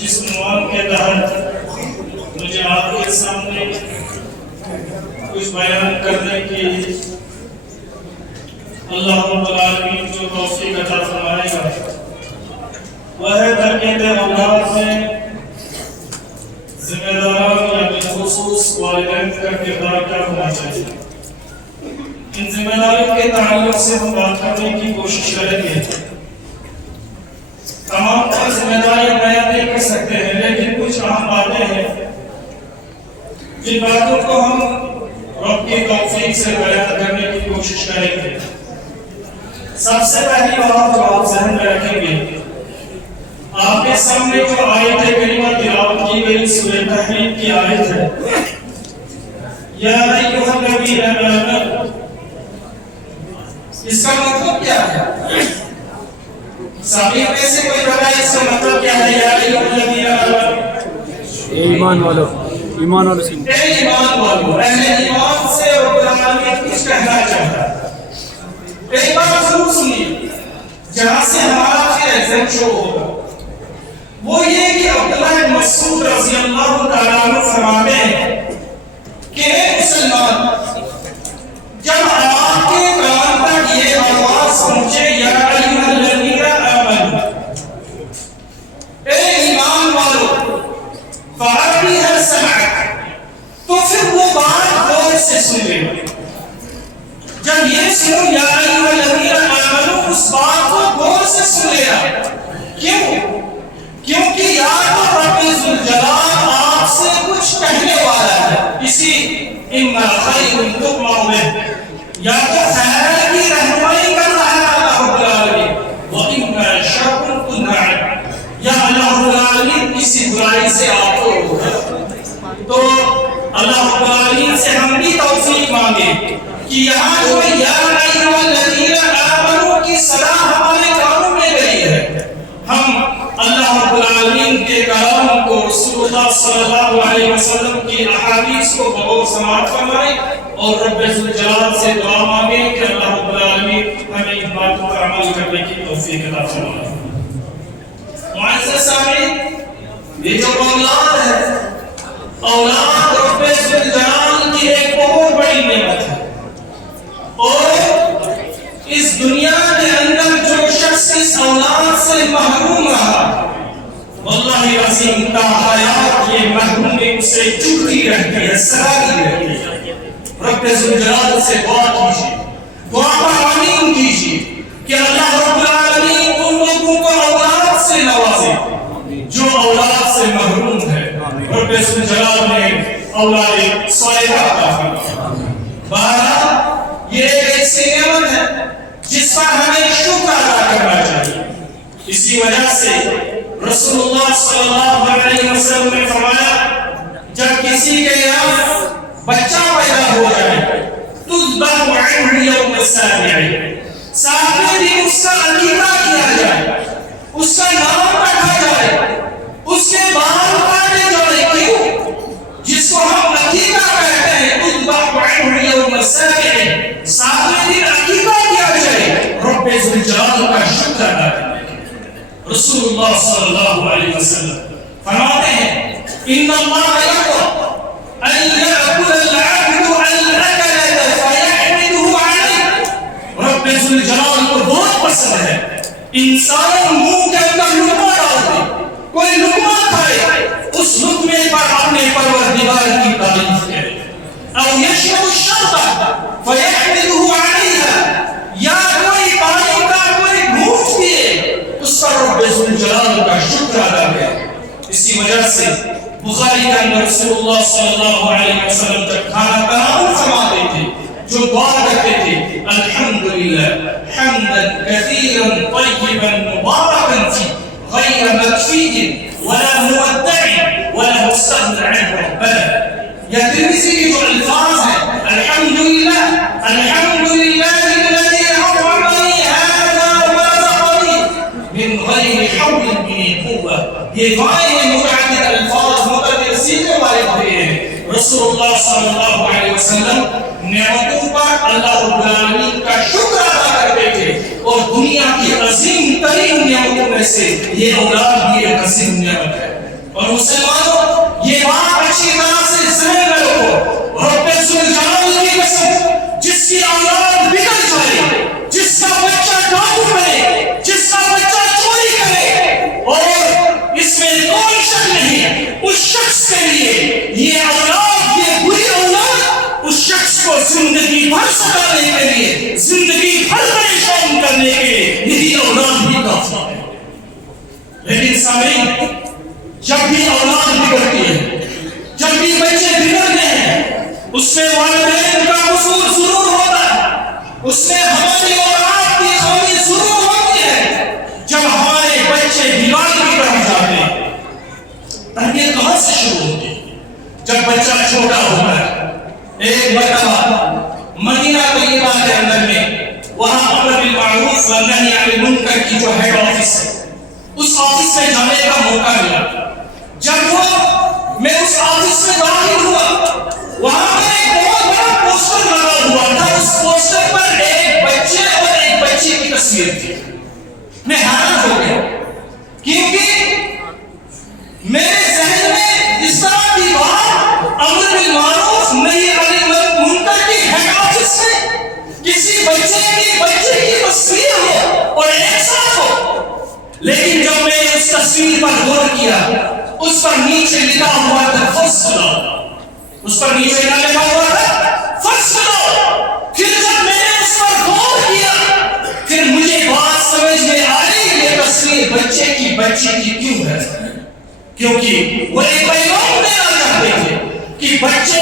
جس عنوان کے تحت مجھے آپ کے سامنے کچھ بیان کرنے کی اللہ رب العالمین جو توفیق عطا فرمائے گا وہ ہے تربیت اولاد میں ذمہ داران یا بالخصوص والدین کا کردار کیا ہونا چاہیے۔ ان ذمہ داریوں کے تعلق سے ہم بات کرنے کی کوشش کریں گے۔ تمام تر ذمہ داریاں بیان نہیں کر سکتے ہیں، لیکن کچھ اہم باتیں ہیں جن باتوں کو ہم رب کی توفیق سے بیان کرنے کی کوشش کریں گے۔ سب سے پہلی بات جو آپ ذہن میں رکھیں گے، آپ کے سامنے جو آیت کریمہ تلاوت کی گئی سورہ تحریم کی آیت ہے، یا ایھا الذین آمنوا، اس کا مطلب کیا ہے؟ سبھی میں سے کوئی بتائے اس کا مطلب کیا ہے؟ یا ایھا الذین آمنوا، ایمان والو، ایمان والو سے ایمان والو، اہل ایمان سے رب العالمین کچھ کہنا چاہتا ہے۔ ایک بات ضرور سنیے جہاں سے ہمارا ایگزام شروع ہوگا، وہ یہ کہ عبداللہ بن مسعود رضی اللہ تعالیٰ عنہ فرماتے ہیں کہ مسلمان جب آپ کے کان تک یہ آواز پہنچے یا ایھا الذین آمنوا، اے ایمان والو، فأعطیها سمعک، تو پھر وہ بات غور سے سن لے۔ جب یہ سنو یا ایھا الذین آمنوا، اس بات کو غور سے سن لیا۔ کیوں؟ کیونکہ یا تو رب ذوالجلال آپ سے کچھ کہنے والا ہے، اسی اما خیر تطمع بہ، یا تو خیر کی رہنمائی کر رہا ہے اللہ رب العالمین، وَإِمَّا شَرٌّ تُنْهَى عَنْهُ، یا اللہ رب العالمین کسی برائی سے آپ کو روکے۔ تو اللہ رب العالمین سے ہم بھی توفیق مانگے کہ یہاں جو یا ایھا الذین آمنوا کی صدا ہمارے کانوں میں گئی ہے، ہم اللہ رب العالمین کے کلام کو، رسول اللہ صلی اللہ علیہ وسلم کی احادیث کو بغور سماعت فرمائیں اور رب ذوالجلال سے دعا مانگیں کہ اللہ رب العالمین ہمیں ان باتوں پر عمل کرنے کی توفیق عطا فرمائے۔ معزز سامعین، یہ جو اولاد ہے، اولاد رب ذوالجلال کی ایک بہت بڑی نعمت ہے، اور اس دنیا کے اندر جو شخص اس اولاد سے محروم رہا، واللہ عظیم تا حیات یہ محرومی اسے چبھتی رہتی ہے، سراتی رہتی ہے۔ رب ذوالجلال سے دعا کیجیے، دعا پر آمین کیجیے کہ اللہ رب العالمین ان لوگوں کو اولاد سے نوازے جو اولاد سے محروم ہے۔ رب ذوالجلال نے اولاد صالحہ عطا فرمائے۔ بہرحال یہ ایک ایسی نعمت ہے جس پر ہمیں شکر ادا کرنا چاہیے۔ اسی وجہ سے رسول اللہ صلی اللہ علیہ وسلم نے فرمایا جب کسی کے یہاں بچہ پیدا ہو جائے تذبح عنہ یوم السابع، ساتویں دن اس کا عقیقہ کیا جائے، اس کا نام رکھا جائے، اس کے بال کاٹے جائے۔ کیوں؟ جس کو ہم عقیقہ کہتے ہیں، تذبح عنہ یوم السابع، ساتویں دن عقیقہ کیا جائے رب ذوالجلال کا شکر ادا کرنے۔ رسول اللہ صلی اللہ علیہ وسلم فرماتے ہیں ان اللہ یرضی ان یأکل العبد الاکلۃ فیحمده علیہ، رب ذوالجلال کو بہت پسند ہے انسان منہ کے اندر لقمہ ڈال دے، کوئی لقمہ کھائے، اس لقمے پر اپنے پروردگار کی تعریف کرے، او یشرب الشربۃ فیحمده علیہ، یا کوئی پانی کا کوئی گھونٹ پیے، اس پر رب ذوالجلال کا شکر ادا کرے۔ اسی وجہ سے بخاری کے اندر رسول اللہ صلی اللہ علیہ وسلم جب کھانا تناول فرماتے تھے جو دعا کرتے تھے الحمدللہ حمدا کثیرا طیبا مبارکا فیہ غیر مکفی ولا مودع ولا مستغنی عنہ ربنا۔ یہ ترمذی کی جو الفاظ ہیں، الحمدللہ الحمدللہ الذی اطعمنی ھذا ورزقنی من غیر حول منی قوہ، یہ دعائیں متعدد الفاظ متعدد سیغے والے ہوئے ہیں۔ رسول اللہ صلی اللہ علیہ وسلم نعمتوں پر اللہ رب العالمین کا شکر ادا کرتے تھے، اور دنیا کی عظیم ترین نعمتوں میں سے یہ اولاد بھی ایک عظیم نعمت ہے۔ اور مسلمانوں یہ بات اچھی طرح سے ذہن میں رکھو، رب ذوالجلال کی قسم، جس کی اولاد بگڑ جائے، جس کا بچہ ڈاکو بنے، جس کا بچہ چوری کرے، اور اس میں کوئی شک نہیں، اس شخص کے لیے یہ اولاد، یہ بری اولاد اس شخص کو زندگی بھر ستانے کے لیے، زندگی بھر پریشان کرنے کے لیے یہی اولاد بھی کافی ہے۔ لیکن سامعین، جب بھی اولاد بگڑتی ہے، جب بھی بچے بگڑتے ہیں، اس میں والدین کا قصور ضرور ہوتا ہے، اس میں ہماری اولاد کی خامی ضرور ہوتی ہے۔ جب ہمارے بچے بگاڑ کی طرف جاتے ہیں، تربیت کہاں سے شروع ہوتی ہے؟ جب بچہ چھوٹا ہوتا ہے۔ ایک مرتبہ مدینہ طیبہ کے اندر میں، وہاں امر بالمعروف والنہی عن المنکر کی جو ہیڈ آفس ہے، اس آفس میں جانے کا موقع ملا۔ جب میں اس آفس میں داخل ہوا، وہاں پر ایک بہت بڑا پوسٹر لگا ہوا تھا۔ اس پوسٹر پر ایک بچے اور ایک بچی کی تصویر تھی۔ میں حیران ہو گیا، کیونکہ میرے ذہن میں اس طرح کی بات، امر بالمعروف نہی عن المنکر کی ہیڈ آفس میں کسی بچے کی تصویر ہو اور ایک ساتھ ہو۔ لیکن جب میں اس تصویر پر غور کیا، اس پر نیچے لکھا ہوا تھا فصلو، اس پر نیچے لکھا ہوا تھا فصلو۔ پھر جب میں نے اس پر غور کیا، پھر مجھے بات سمجھ میں آئی، یہ تصویر بچے کی کیوں ہے؟ کیونکہ وہ ایک پیغام دینا چاہتے تھے کہ بچے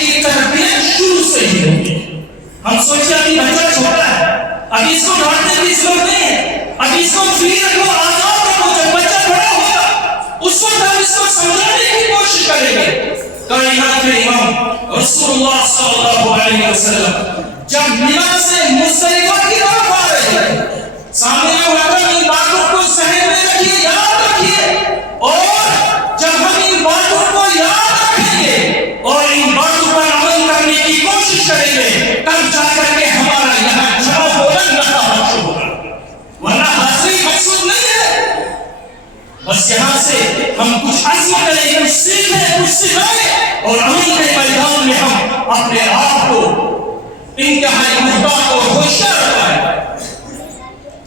کی تربیت شروع سے ہی ہوتی ہے۔ ہم سوچتے ہیں کہ بچہ چھوٹا ہے، ابھی اس کو ڈانٹنے کی ضرورت نہیں ہے، ابھی اس کو فری رکھو، آزاد رکھو، جب بچہ بڑا ہوگا اس وقت ہم اس کو سمجھانے کی کوشش کریں گے۔ کائنات کے امام رسول اللہ صلی اللہ علیہ وسلم جب مینا سے مزدلفہ کی طرف آ رہے ہیں، سامنے ان باتوں کو ذہن میں رکھیے، یاد رکھیے، اور جب ہم ان باتوں کو یاد رکھیں گے اور ان باتوں پر عمل کرنے کی کوشش کریں گے، تب جا کر کے ہمارا یہاں جمع ہونا نفع حاصل ہوگا، ورنہ حاصل مقصود نہیں ہے۔ بس یہاں سے ہم کچھ عزم کریں، کچھ سیکھیں، کچھ سکھائیں، اور عمل کے میدان میں ہم اپنے آپ کو انتہائی محتاط اور ہوشیار بنائیں۔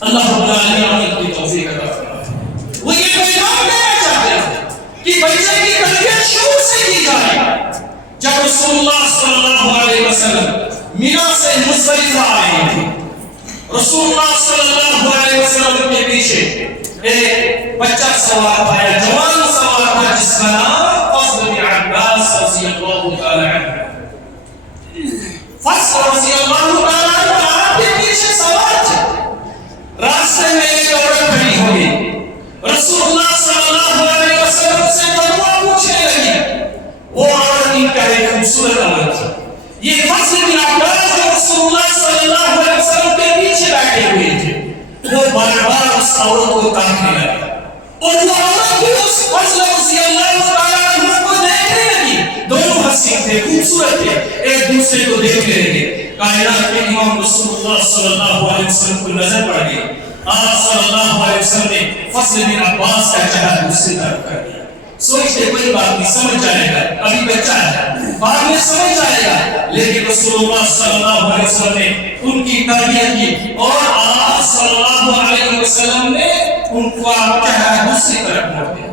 اللہ رب العالمین عمل کی توفیق عطا فرمائے۔ وہ یہ پیغام دینا چاہتے ہیں کہ بچے کی تربیت شروع سے کی جائے۔ جب رسول اللہ صلی اللہ علیہ وسلم مینا سے مزدلفہ آئے ہیں، رسول اللہ صلی اللہ علیہ وسلم کے پیچھے ایک بچہ سوار تھا، جوان سوار تھا، جس کا نام فضل بن عباس رضی اللہ تعالی عنہ۔ فضل رضی اللہ تعالی عنہ آپ کے پیچھے سوار تھے۔ راستے میں ایک عورت کھڑی ہوئی، رسول اللہ صلی اللہ علیہ وسلم سے دعا پوچھنے لگی۔ وہ عورت انتہائی خوبصورت عورت تھی۔ یہ فضل بن عباس جو رسول اللہ صلی اللہ علیہ وسلم کے پیچھے بیٹھے ہوئے تھے، وہ بار بار اس عورت کو تاکنے لگا، اور وہ عورت بھی اس فضل رضی اللہ تعالیٰ عنہ کو دیکھنے لگی۔ دونوں حسین تھے، خوبصورت تھے، ایک دوسرے کو دیکھنے لگے۔ کائنات کے امام رسول اللہ صلی اللہ علیہ وسلم کو نظر پڑ گئی۔ آپ صلی اللہ علیہ وسلم نے فضل بن عباس کا چہرہ دوسری طرف کر دیا۔ سوچتے کوئی بات نہیں، سمجھ جائے گا، ابھی بچہ ہے، بعد میں سمجھ جائے گا۔ لیکن رسول اللہ صلی اللہ علیہ وسلم نے ان کی تربیت کی، اور آپ صلی اللہ علیہ وسلم نے ان کا چہرہ دوسری طرف موڑ دیا۔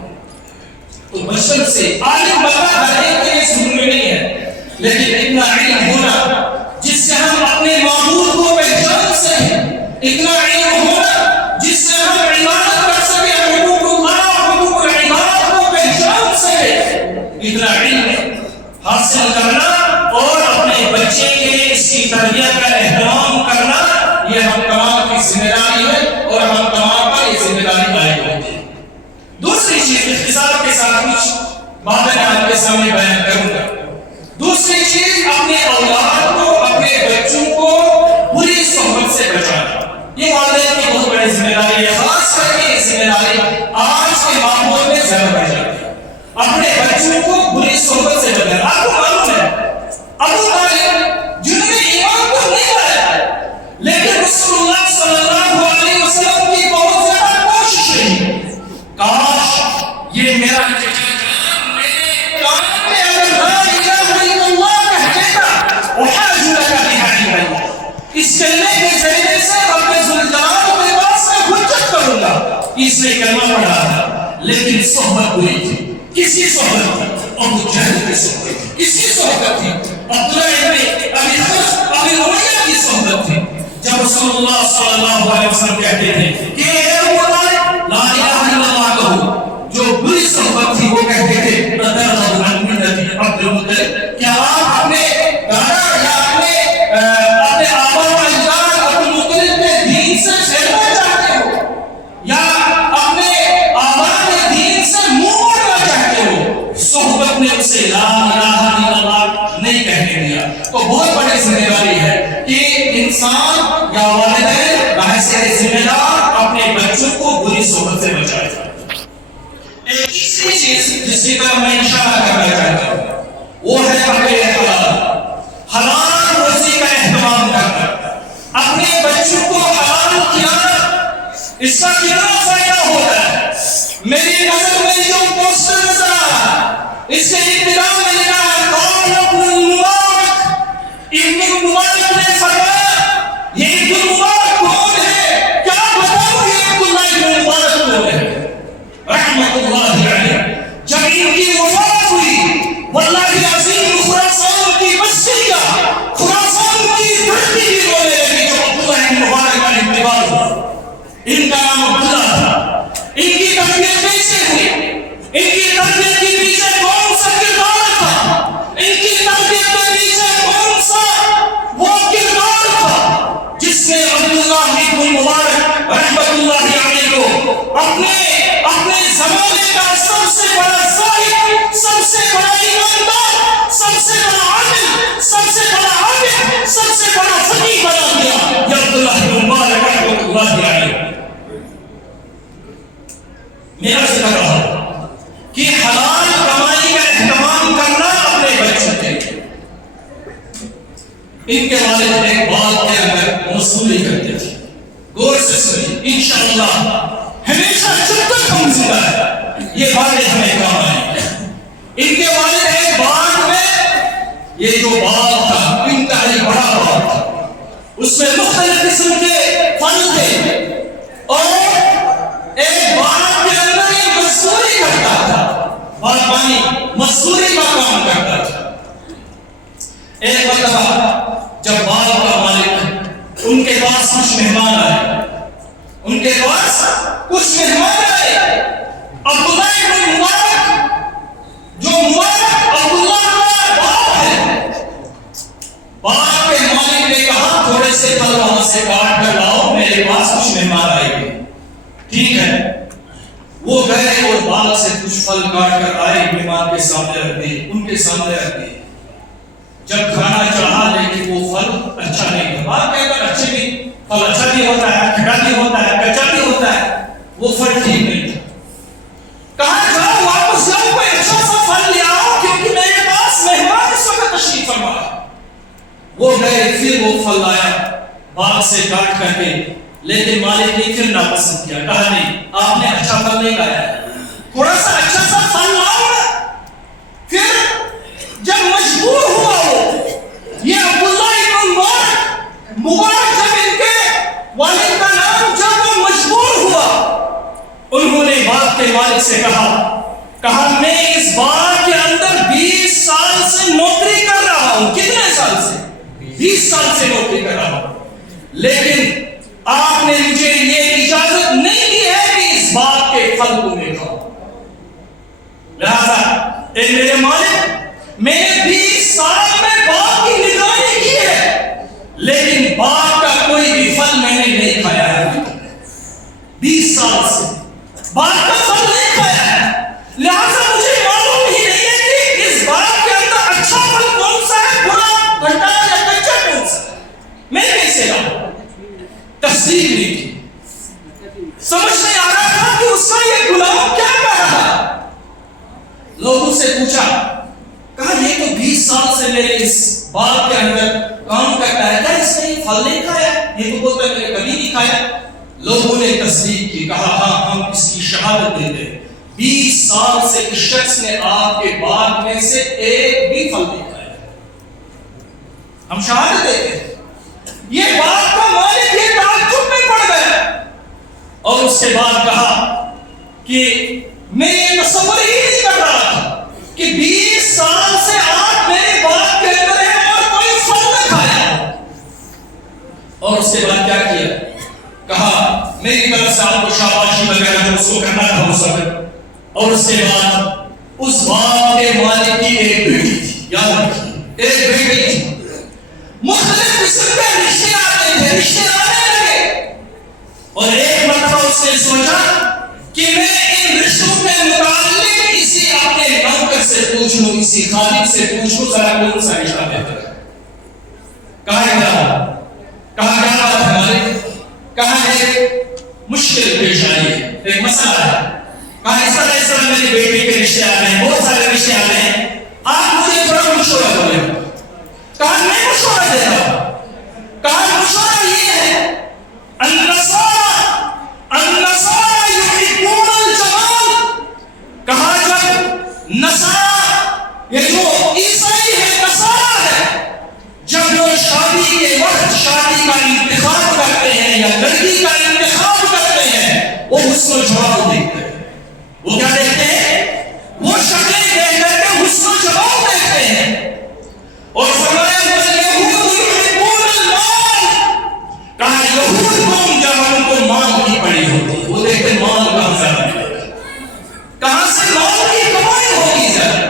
تو بشر سے عالم بننا ہر ایک کے لیے ضروری نہیں ہے، لیکن اتنا علم ہونا جس سے ہم اپنے معبود کو پہچان سکیں، اتنا علم ہونا جس سے ہم عبادت کر سکیں، حقوق اللہ، حقوق العباد کو پہچان سکیں، اتنا علم حاصل کرنا اور اپنے بچے کے لیے اس کی تربیت کا اہتمام کرنا، یہ ہم تمام کی ذمہ داری ہے، اور ہم تمام پر یہ ذمہ داری عائد ہوتی ہے۔ دوسری چیز، اختصار کے ساتھ کچھ باتیں میں آپ کے سامنے بیان کروں گا۔ دوسری چیز، اپنے اولاد کو، اپنے بچوں کو بری صحبت سے بچانا، یہ والدین کی بہت بڑی ذمہ داری ہے۔ خاص کر کے یہ ذمہ داری آج کے ماحول میں زیادہ بڑھ جاتی ہے۔ اپنے بچوں کو بری صحبت سے بچانا۔ آپ کو معلوم ہے ابو طالب جنہوں نے ایمان کو نہیں لایا، لیکن رسول اللہ صلی اللہ علیہ وسلم کی بہت زیادہ کوشش رہی، کاش یہ میرا میرے کان میں اگر لا الہ الا اللہ کہہ دیتا احاج لک بها عند اللہ، اس کلمے کے ذریعے سے رب ذوالجلال کے پاس میں حجت کروں گا. اس نے کلمہ پڑھا تھا لیکن صحبت ہوئی تھی. کسی صحبت تھی؟ ابو جہل کی صحبت تھی. کسی صحبت تھی؟ عبداللہ ابن ابی امیہ کی صحبت تھی. جب رسول اللہ صلی اللہ علیہ وسلم کہتے تھے کہ اے ابو طالب لا الہ الا اللہ کہو، جو بری صحبت تھی وہ کہتے تھے اترغب عن ملت عبد المطلب، کیا آپ اپنے دادا یا اپنے آبا و اجداد عبد المطلب کے دین سے پھیرنا چاہتے ہو یا اپنے آبا کے دین سے منہ موڑنا چاہتے ہو؟ صحبت نے اسے لا الہ الا اللہ نہیں کہنے دیا. تو بہت بڑی ذمہ داری ہے کہ انسان یا والدین بحیثیت ذمہ دار اپنے بچوں کو بری صحبت سے بچائے. ایک تیسری چیز جس کی طرف میں اشارہ کرنا چاہتا ہوں وہ ہے اپنے حلال روزی کا اہتمام کرنا. اپنے بچوں کو حلال کھلانا، اس کا کتنا فائدہ ہوتا ہے. میری نظر میں جو پوسٹر نظر آ رہا ہے اس کے ابتدا میں لکھا ہے قال ابن المبارک. ابن مبارک نے فرمایا یہ ابن مبارک کون ہے؟ کیا بتاؤں یہ عبداللہ ابن مبارک کون ہے رحمت اللہ علیہ. جب ان کی وفات ہوئی واللہ العظیم خراسان کی بستی کا خراسان کی دھرتی بھی رونے لگی جو عبداللہ ابن مبارک کا انتقال ہوا. ان کا نام عبداللہ تھا. ان کی تربیت کیسے ہوئی؟ ان کی تربیت کے پیچھے کون سا کردار تھا؟ ان کی تربیت کے پیچھے کون سا وہ کردار تھا جس نے عبداللہ ابن مبارک رحمت اللہ علیہ کو اپنے زمانے کا سب سے بڑا زاہد، سب سے بڑا ایماندار، سب سے بڑا عادل، سب سے بڑا عابد، سب سے بڑا فقیہ بنا دیا؟ یہ عبداللہ ابن مبارک رحمت اللہ علیہ. میں عرض کر رہا ہوں کہ حلال کمائی کا اہتمام کرنا اپنے بچوں کے لیے. ان کے والد ایک بات کے اندر مصوری کرتے تھے. غور سے سنیے انشاءاللہ ہمیشہ جب تک ہم زندہ ہے یہ باتیں ہمیں کام آئیں گی. ان کے والد ایک باغ میں، یہ جو باغ تھا انتہائی بڑا باغ تھا، اس میں مختلف قسم کے پھل تھے اور ایک باغ کے اندر ایک مزدوری کرتا تھا، باغبانی مزدوری کا کام کرتا تھا. ایک مرتبہ جب باغ کا مالک ان کے پاس کچھ مہمان آئے، ان کے پاس کچھ مہمان آئے. عبداللہ ابن مبارک جو مبارک عبداللہ کا باپ ہے، باغ کے مالک نے کہا تھوڑے سے پھل وہاں سے کاٹ کر لاؤ، میرے پاس کچھ مہمان آئے گے. ٹھیک ہے. وہ گئے اور باغ سے کچھ پھل کاٹ کر آئے، مہمان کے سامنے رکھ دیے، ان کے سامنے رکھ دیے. جب کھانا چڑھا لیکن وہ پھل اچھا نہیں تھا. باغ کے اندر اچھے بھی پھل اچھا بھی ہوتا ہے، کھٹا بھی ہوتا ہے، کچا بھی ہوتا ہے. وہ پھل ٹھیک نہیں تھا. کہا جاؤ واپس جاؤ کوئی اچھا سا پھل لے آؤ کیونکہ میرے پاس مہمان اس وقت تشریف فرما ہے. وہ گئے، پھر وہ پھل لایا باغ سے کاٹ کر کے، لیکن مالک نے پھر ناپسند کیا. کہا نہیں آپ نے اچھا پھل نہیں لایا، تھوڑا سا اچھا سا پھل لاؤ نا. پھر جب مجبور ہوا وہ یہ عبداللہ ابن مبارک جب ان کے والد کا نام جب وہ مجبور ہوا، انہوں نے باغ کے مالک سے کہا میں اس باغ کے اندر 20 سال سے نوکری کر رہا ہوں. کتنے سال سے؟ 20 سال سے نوکری کر رہا ہوں، لیکن آپ نے مجھے یہ اجازت نہیں دی ہے کہ اس باغ کے پھل کو میں کھاؤں. لہذا اے میرے مالک، میں نے 20 سال میں باغ کی نگرانی کی ہے لیکن باغ کا کوئی بھی پھل میں نے نہیں کھایا ہے. 20 سال سے باغ کا پھل نہیں کھایا ہے، لہذا مجھے معلوم ہی نہیں ہے کہ اس باغ کے اندر اچھا پھل کون سا ہے، برا، کھٹا یا کچا کون سا ہے. میں کیسے لاؤں؟ تصدیق نہیں کی. سمجھ نہیں آ رہا تھا کہ اس کا یہ غلام کیا کر رہا ہے. لوگوں سے پوچھا، کہا یہ تو 20 سال سے میرے اس باغ کے اندر کام کرتا ہے، کیا اس نے پھل نہیں کھایا؟ یہ تو بولتا ہے میں نے کبھی نہیں کھایا. لوگوں نے تصدیق کی، کہا ہاں ہم اس کی شہادت دیتے ہیں 20 سال سے اس شخص نے آپ کے باغ میں سے ایک بھی پھل نہیں کھایا. ہم شہادت دیتے ہیں. یہ باغ کا مالک یہ تعجب میں پڑ گیا اور اس کے بعد کہا کہ میں یہ تصور ہی نہیں کر رہا تھا کہ 20 سال سے آپ میرے باغ کے اندر ہیں اور کوئی پھل نہ کھایا. اور اس کے بعد کیا کیا؟ کہا میری طرف سے آپ کو شاباشی وغیرہ جو اس کو کرنا تھا وہ سب. اور اس کے بعد اس باغ کے مالک کی ایک بیٹی تھی. یاد رکھیے ایک بیٹی تھی. مختلف قسم کے رشتے آتے تھے, رشتے آنے لگے. اور ایک مرتبہ اس نے سوچا کہ میں ان رشتوں کے متعلق اسی اپنے نوکر سے پوچھ لوں, اسی خادم سے پوچھ لوں ذرا کون سا رشتہ بہتر ہے. کہا کیا بات ہے مالک؟ کہا ایک مشکل پیش آئی ہے, ایک مسئلہ ہے. کہا اس طرح میری بیٹی کے رشتے آ رہے ہیں, بہت سارے رشتے آ رہے ہیں, آپ مجھے تھوڑا مشورہ بولے. کہا میں مشورہ دیتا ہوں. کہا مشورہ یہ ہے النصارى يحبون الجمال. کہا جب نصارى یہ جو عیسائی ہے نصارى ہے, جب وہ شادی کے وقت شادی کا انتخاب کرتے ہیں یا لڑکی کا انتخاب کرتے ہیں وہ حسن و جمال دیکھتے ہیں. وہ کیا دیکھتے ہیں؟ وہ شکلیں دیکھ کر کے حسن و جمال دیکھتے ہیں. اور فرمایا یہود یحبون المال. کہا یہود قوم جہاں ان کو مال کی پڑی ہوتی ہے وہ دیکھتے مال کہاں سے ملے گا, کہاں سے مال کی کمائی ہوگی زیادہ.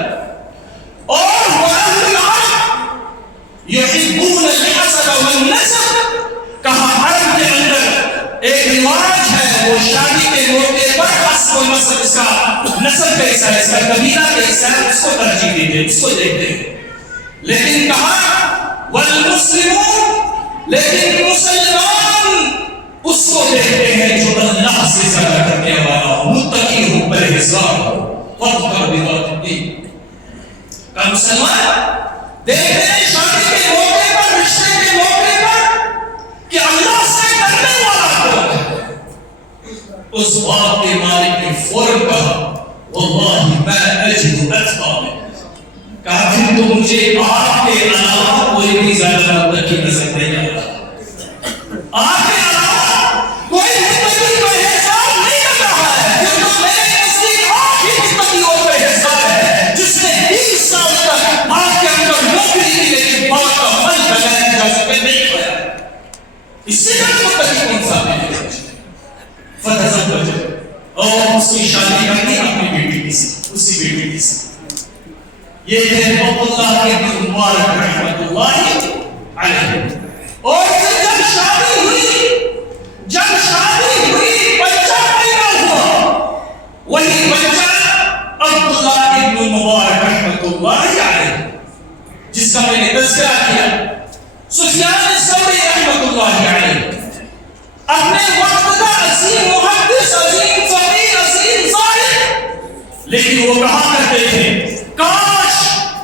اور واہل العرب یحبون الحسب والنسب. کہا عرب کے اندر ایک رواج ہے, وہ شادی کے موقع پر حسب و نسب, اس کا نسب کیسا ہے, اس کا قبیلہ کیسا ہے, اس کو ترجیح دیتے, اس کو دیکھتے ہیں. لیکن کہا والمسلمون, لیکن مسلمان اس کو دیکھتے ہیں جو اللہ سے زیادہ کرنے والا ہو, متقی ہو, پرہیزگار ہو. وَاذْكُرْ بِذَاتِ الدِّينِ. کہ مسلمان دیکھتے ہیں شادی کے موقع پر, رشتے کے موقع پر کہ اللہ سے کرنے والا کون ہے. اس باغ کے مالک نے فوراً کہا واللہ ما اجد اتقى منک. کہا پھر تو مجھے آپ کے علاوہ کوئی بھی زیادہ متقی نظر نہیں آ رہا. آپ کے علاوہ کوئی متقی پرہیزگار نہیں لگ رہا ہے, کیونکہ میرے نزدیک آپ ہی متقی اور پرہیزگار ہے جس نے 20 سال تک آپ کے اندر نوکری کی لیکن باغ کا پھل بغیر اجازت نہیں کھایا. اس سے زیادہ متقی کون سا ہے؟ فتزوج, اور اس کی شادی کرنی اپنی بیٹی کی سے, اسی بیٹی کی سے. یہ ہے عبداللہ ابن مبارک رحمۃ اللہ علیہ. اور پھر جب شادی ہوئی بچہ پیدا ہوا, وہی بچہ عبداللہ ابن مبارک رحمۃ اللہ علیہ جس کا میں نے تذکرہ کیا. سفیان ثوری رحمۃ اللہ علیہ اپنے وقت کا عظیم محدث, عظیم فقیہ, عظیم ظاہر, لیکن وہ کہا کرتے تھے کاش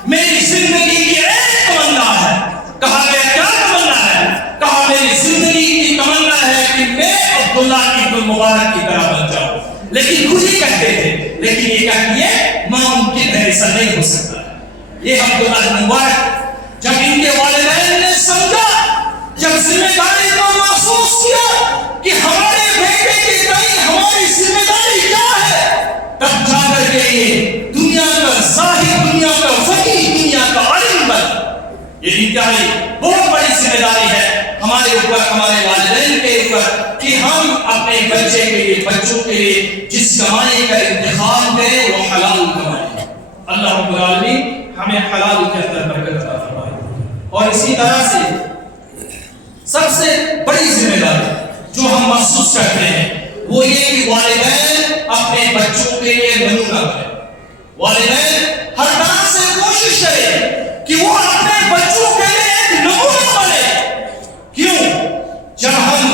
میری زندگی کی ایک تمنا ہے. کہا کہ کیا تمنا ہے؟ کہا میری زندگی کی تمنا ہے کہ میں عبداللہ ابن مبارک کی طرح بن جاؤں. لیکن خود ہی کہتے تھے, لیکن یہ کہتے ناممکن ہے, ایسا نہیں ہو سکتا. یہ عبداللہ ابن مبارک جب ان کے والدین نے سمجھا, جب ذمہ داری کو محسوس کیا کہ ہمارے بیٹے کے تئیں ہماری ذمہ داری کیا ہے, تب جا کر کے یہ دنیا کا ظاہر, دنیا کا فقیہ, دنیا کا عالم بن. یہ انتہائی بہت بڑی ذمہ داری ہے ہمارے اوپر, ہمارے والدین کے اوپر, کہ ہم اپنے بچے کے لیے, بچوں کے لیے جس کمائی کا انتخاب کریں وہ حلال کمائی. اللہ رب العالمین ہمیں حلال کے اندر برکت عطا فرمائے. اور اسی طرح سے سب سے بڑی ذمہ داری جو ہم محسوس کرتے ہیں وہ یہ کہ والدین اپنے بچوں کے لیے نمونہ کریں. والدین ہر طرح سے کوشش کریں کہ وہ اپنے بچوں کے لیے ایک نمونہ بنے. کیوں؟ جب ہم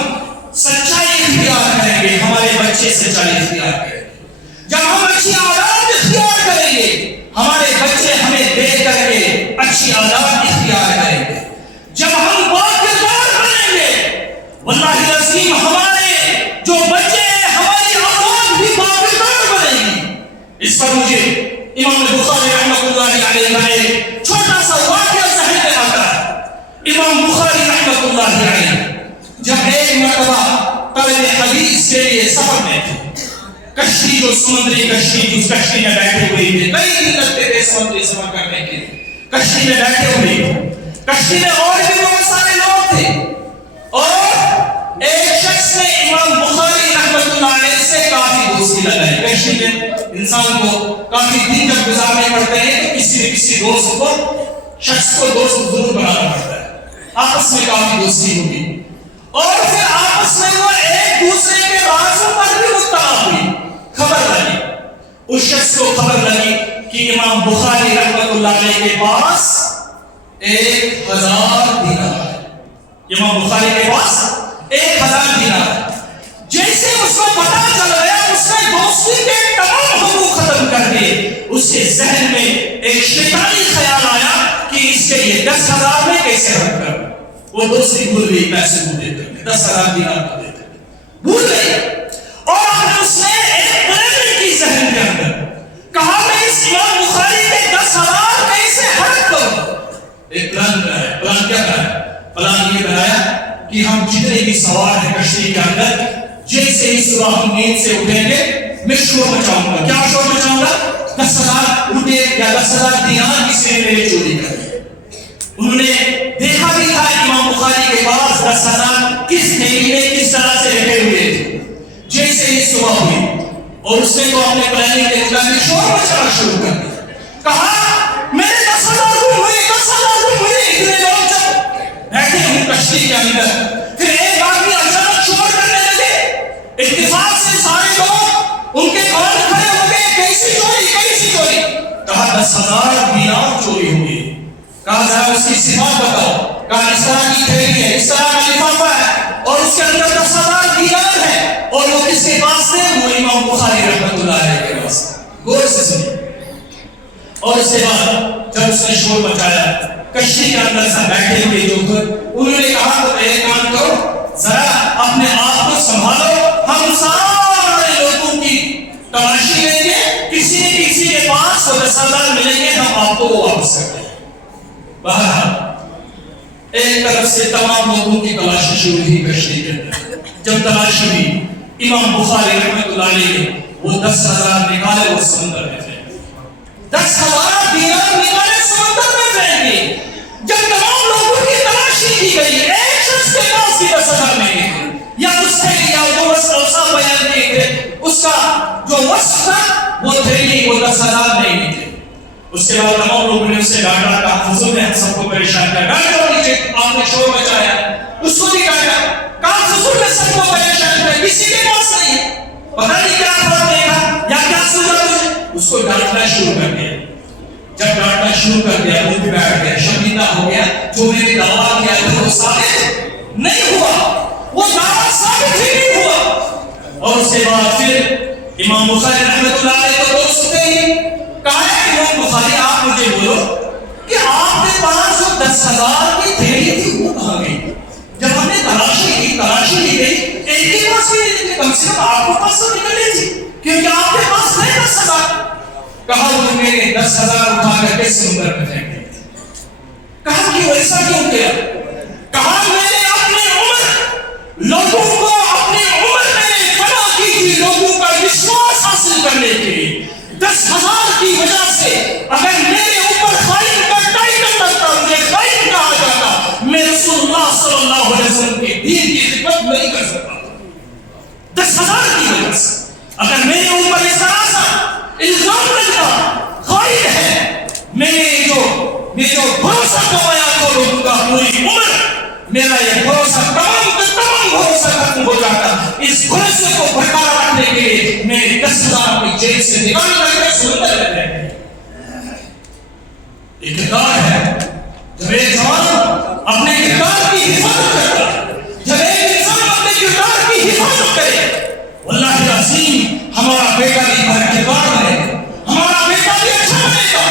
سچائی اختیار کریں گے ہمارے بچے سچائی اختیار کریں گے. جب ہم اچھی عادات اختیار کریں گے ہمارے بچے ہمیں دیکھ کر کے اچھی عادات اختیار کریں گے. جب ہم باکردار بنیں گے واللہ العظیم ہمارے جو بچے ہیں, ہماری اولاد بھی باکردار بنے گی. اس پر مجھے امام بخاری رحمۃ اللہ علیہ کا ایک چھوٹا سا واقعہ ذہن میں آتا ہے۔ امام بخاری رحمۃ اللہ علیہ جب ایک مرتبہ طلب حدیث کے لیے سفر میں تھے، کشتی جو سمندری کشتی، اس کشتی میں بیٹھے ہوئے تھے، کئی دن لگتے تھے سمندری سفر کرنے کے لیے، کشتی میں بیٹھے ہوئے تھے، کشتی میں اور بھی بہت سارے لوگ تھے، اور ایک شخص نے امام بخاری رحمۃ اللہ علیہ سے کافی دوستی لگائی۔ کشتی میں انسان کو کافی دن جب گزارنے پڑتے ہیں تو کسی نہ کسی دوست کو، شخص کو دوست ضرور بنانا پڑتا ہے، آپس میں کافی دوستی ہوگی، اور پھر آپس میں وہ ایک دوسرے کے رازوں پر بھی مطلع ہوئی۔ خبر لگی، اس شخص کو خبر لگی کہ امام بخاری رحمۃ اللہ علیہ کے پاس 1000 دینار ہے، امام بخاری کے پاس 1000 دینار ہے۔ جیسے اس کو پتا چل گیا، اس نے دوستی کے تمام حقوق ختم کر دیے۔ اس کے ذہن میں ایک شیطانی خیال آیا کہ اس کے لیے 10,000 میں کیسے رکھ کر وہ دوستی بھول گئی، پیسے کو دے کر 10,000 دینار کو دے کر بھول گئی، اور اس نے ایک پلان کی ذہن کے اندر کہا میں اس امام بخاری کے 10,000 کیسے ہڑپ کروں۔ ایک پلان بنایا۔ پلان کیا بنایا؟ پلان یہ بنایا کہ ہم جتنے بھی سوار ہیں کشتی کے اندر، جیسے ہی صبح ہم نیند سے اٹھیں گے میں شور مچاؤں گا۔ کیا شور مچاؤں گا؟ 10,000 روپے یا 10,000 دینار کسی نے میرے چوری کر لی۔ انہوں نے دیکھا بھی تھا امام بخاری کے پاس 10,000 کس تھیلی میں کس طرح سے رکھے ہوئے تھے۔ جیسے ہی صبح ہوئی اور اس نے تو اپنے پلاننگ کے مطابق شور مچانا شروع کر دیا، کہا میرے 10,000 گم ہوئے، 10,000 گم ہوئے۔ اتنے لوگ جب بیٹھے ہیں کشتی کے اندر، پھر ایک آدمی اچانک شور کرنے لگے، اتفاق سے سارے لوگ ان کے کان کھڑے ہو گئے، کیسی چوری، کیسی چوری؟ کہا 10,000 دینار چوری ہوئی۔ کہا ذرا اس کی صفات بتاؤ۔ کہا اس طرح کی تھیلی ہے، اس طرح کا لفافہ ہے، اور اس کے اندر 10,000 دینار ہے، اور وہ کس کے پاس تھے؟ وہ امام بخاری رحمۃ اللہ علیہ کے پاس۔ غور سے سنیں۔ اور اس کے بعد جب اس نے شور مچایا، کشتی کے اندر سے بیٹھے ہوئے جو تھے انہوں نے کہا تو ایک کام کرو، ذرا اپنے آپ کو سنبھالو، ہم سارے لوگوں کی تلاشی لیں گے، کسی نہ کسی کے پاس وہ 10,000 ملیں گے، ہم آپ کو وہ واپس کر دیں گے۔ بہرحال ایک طرف سے تمام لوگوں کی تلاشی شروع ہوئی کشتی کے اندر۔ جب تلاشی ہوئی، امام بخاری رحمۃ اللہ علیہ وہ 10,000 نکالے اور سمندر میں پھینک، 10,000 دینار نکالے سمندر میں پھینک دیے۔ جب تمام لوگوں کی تلاشی کی گئی، ایک شخص کے پاس بھی 10,000 نہیں تھے، یا اس سے یا وہ اوصاف بیان کیے تھے، اس کا جو وصف تھا وہ تھیلی، وہ 10,000 نہیں تھے۔ اس کے بعد تمام لوگوں نے اسے ڈانٹا، کہا حضور نے ہم سب کو پریشان کیا، ڈانٹ کر نیچے آپ نے شور مچایا، اس کو بھی ڈانٹا، کہا حضور نے سب کو پریشان کیا، کسی کے پاس نہیں ہے، پتہ نہیں کیا فرق دیکھا یا کیا سوچا تجھے، اس کو ڈانٹنا شروع کر دیا۔ جب ڈانٹنا شروع کر دیا وہ بھی بیٹھ گیا، شرمندہ ہو گیا، جو میں نے دعویٰ کیا تھا وہ ثابت نہیں ہوا، وہ دعویٰ ثابت ہی نہیں ہوا۔ اور اس کے بعد پھر امام بخاری رحمۃ اللہ علیہ کو دوست ہی کہا کہ امام بخاری آپ مجھے بولو کہ آپ کے پاس جو 10,000 کی تھیلی تھی وہ کہاں گئی؟ جب ہم نے تلاشی لی گئی، ایک کے پاس بھی نہیں تھی، کم سے کم آپ کے پاس تو نکلی تھی، کیونکہ آپ کے پاس نہیں 10,000۔ کہا وہ میں نے 10,000 اٹھا کر کے سمندر میں پھینک دی۔ کہا کہ ایسا کیوں کیا؟ کہا میں نے اپنی عمر لوگوں کو، اپنی عمر میں نے فنا کی تھی لوگوں کا وشواس حاصل کرنے کے لیے۔ 10,000 کی وجہ سے اگر میرے اوپر خائن کا ٹائٹل لگتا، مجھے خائن کہا جاتا، میں رسول اللہ صلی اللہ علیہ وسلم کے دین کی خدمت نہیں کر سکتا۔ 10,000 کی وجہ سے اگر میرے اوپر اس طرح سا الزام لگتا، خائن ہے، میں نے جو بھروسہ کمایا تھا لوگوں کا پوری عمر، میرا یہ بھروسہ تمام بھروسہ ختم ہو جاتا۔ اس بھروسے کو برقرار رکھنے کے لیے میں 10,000 کی جیل سے نکال کر کے سمندر میں پھینک دیا۔ یہ کردار ہے جب ایک جوان اپنے کردار کی حفاظت کرتا ہے، جب ایک انسان اپنے کردار کی حفاظت کرے، واللہ العظیم ہمارا بیٹا بھی کردار بنے گا، ہمارا بیٹا بھی اچھا بنے گا۔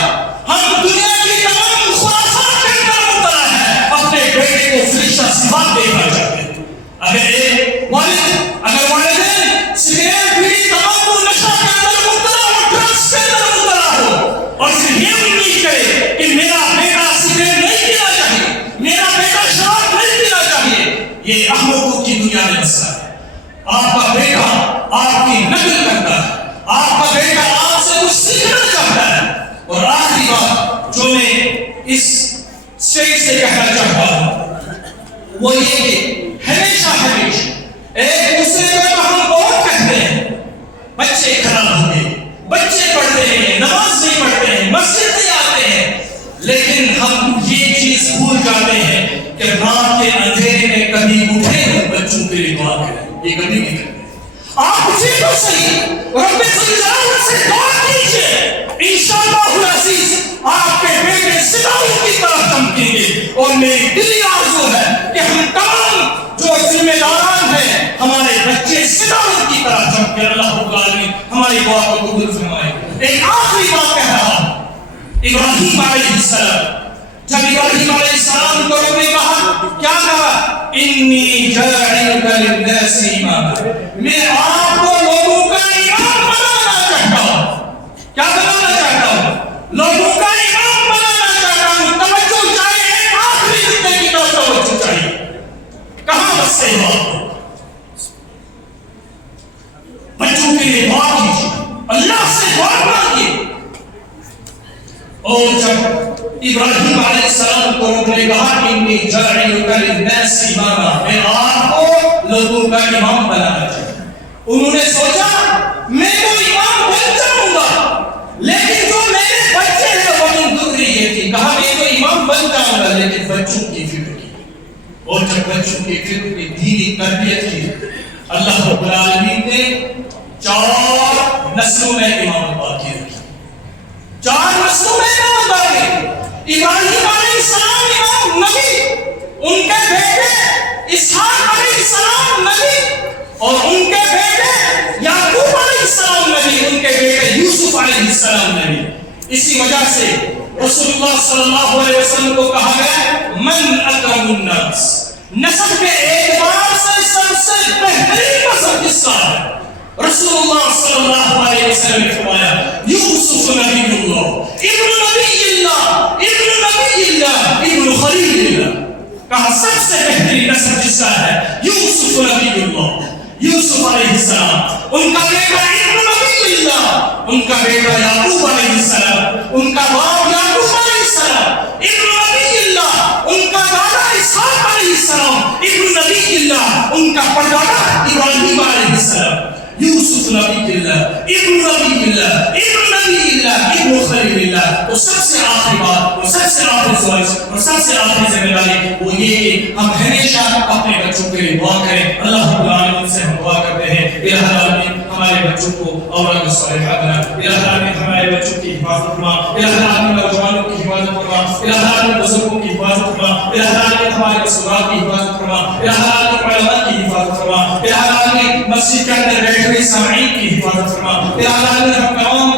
ہم دنیا کی تمام خرافات کے اندر مبتلا ہے، اپنے بیٹے کو فرشتہ صفات دیکھنا چاہتے ہیں۔ اگر والدین سگریٹ بھی تمام نشہ کے اندر مبتلا اور ڈرگس کے آپ کا بیٹا آپ کی نقل کرتا ہے، آپ کا بیٹا آپ سے کچھ سیکھنا چاہتا ہے. اور آخری بات جو میں اس اسٹیج سے کہنا چاہتا ہوں وہ یہ کہ ہمیشہ ایک دوسرے کو ہم بہت کہتے ہیں، بچے خراب ہوتے، بچے پڑھتے ہیں، نماز نہیں پڑھتے ہیں، مسجد نہیں آتے ہیں، لیکن ہم یہ چیز بھول جاتے ہیں کہ رات کے اندھیرے میں کبھی اٹھے اور بچوں کے لیے دعا کریں. یہ کبھی نہیں کرتے. آپ اٹھے تو صحیح، رب الجلال سے دعا کیجئے، انشاءاللہ العزیز آپ کے بیٹے ستاروں کی طرح چمکیں گے. اور میری دلی آرزو ہے کہ ہم تمام جو ذمہ داران ہیں ہمارے بچے ستاروں کی طرح چمکیں. اللہ رب العالمین ہماری دعا کو قبول فرمائے. ایک آخری بات کہہ رہا ہوں. ابراہیم علیہ السلام، جب ابراہیم علیہ السلام کو رب نے کہا، کیا کہا؟ انی جاعلک للناس اماما، میں آپ کو لوگوں کا امام بنانا چاہتا ہوں. کیا بنانا چاہتا ہوں؟ لوگوں کا امام بنانا چاہتا ہوں. توجہ چاہیے، ایک آخری نقطے کی طرف توجہ چاہیے. کہاں بس سے بات بچوں کے لیے دعا کیجیے، اللہ سے دعا مانگیے. اور جب ابراہیم علیہ السلام کو رب نے کہا کہ انی جاعلک للناس اماما، میں آپ کو لوگوں کا امام بنانا چاہتا ہوں. انہوں نے سوچا میں تو امام بن جاؤں گا، لیکن جو میرے بچے ہیں وہ من ذریتی، کہا میں تو امام بن جاؤں گا لیکن بچوں کی فکر کی. اور جب بچوں کی فکر کی دینی تربیت کی، اللہ رب العالمین نے 4 نسلوں میں امامت باقی رکھی. 4 نسلوں میں امامت باقی. ابراہیم علیہ السلام امام نبی، ان کے بیٹے اسحاق علیہ السلام نبی، اور ان کے بیٹے یعقوب علیہ السلام نبی، ان کے بیٹے یوسف علیہ السلام نبی. اسی وجہ سے رسول اللہ صلی اللہ علیہ وسلم کو کہا گیا من اکرم الناس، نسب کے اعتبار سے سب سے بہترین نسب کس کا ہے؟ رسول اللہ صلی اللہ علیہ وسلم نے فرمایا یوسف نبی اللہ ابن نبی اللہ ابن نبی اللہ ابن خلیل اللہ. کہا سب سے بہترین نسب جس کا ہے یوسف نبی اللہ، یوسف علیہ السلام، ان کا بیٹا ابن نبی اللہ، ان کا بیٹا یعقوب علیہ السلام، ان کا باپ یعقوب علیہ السلام ابن نبی اللہ، ان کا دادا اسحاق علیہ السلام ابن نبی اللہ، ان کا پردادا ابراہیم علیہ السلام. یوسف نبی اللہ ابن نبی اللہ ابن نبی اللہ ابن خلیل اللہ. اور سب سے آخری بات اور سب سے آخری سوچ اور سب سے آخری ذمہ داری وہ یہ کہ ہم ہمیشہ اپنے بچوں کے لیے دعا کریں. اللہ رب العالمین سے ہم دعا کرتے ہیں الہ العالمین ہمارے بچوں کو اولاد صالحہ بنا، الہ العالمین ہمارے بچوں کی حفاظت فرما، الہ العالمین نوجوانوں کی حفاظت فرما، الہ العالمین بزرگوں کی حفاظت فرما، الہ العالمین ہمارے مسلمانوں کی حفاظت فرما، الہ العالمین علماء کی حفاظت فرما، الہ العالمین مسجد کے اندر بیٹھے ہوئے سامعین کی حفاظت فرما، الہ العالمین ہم تمام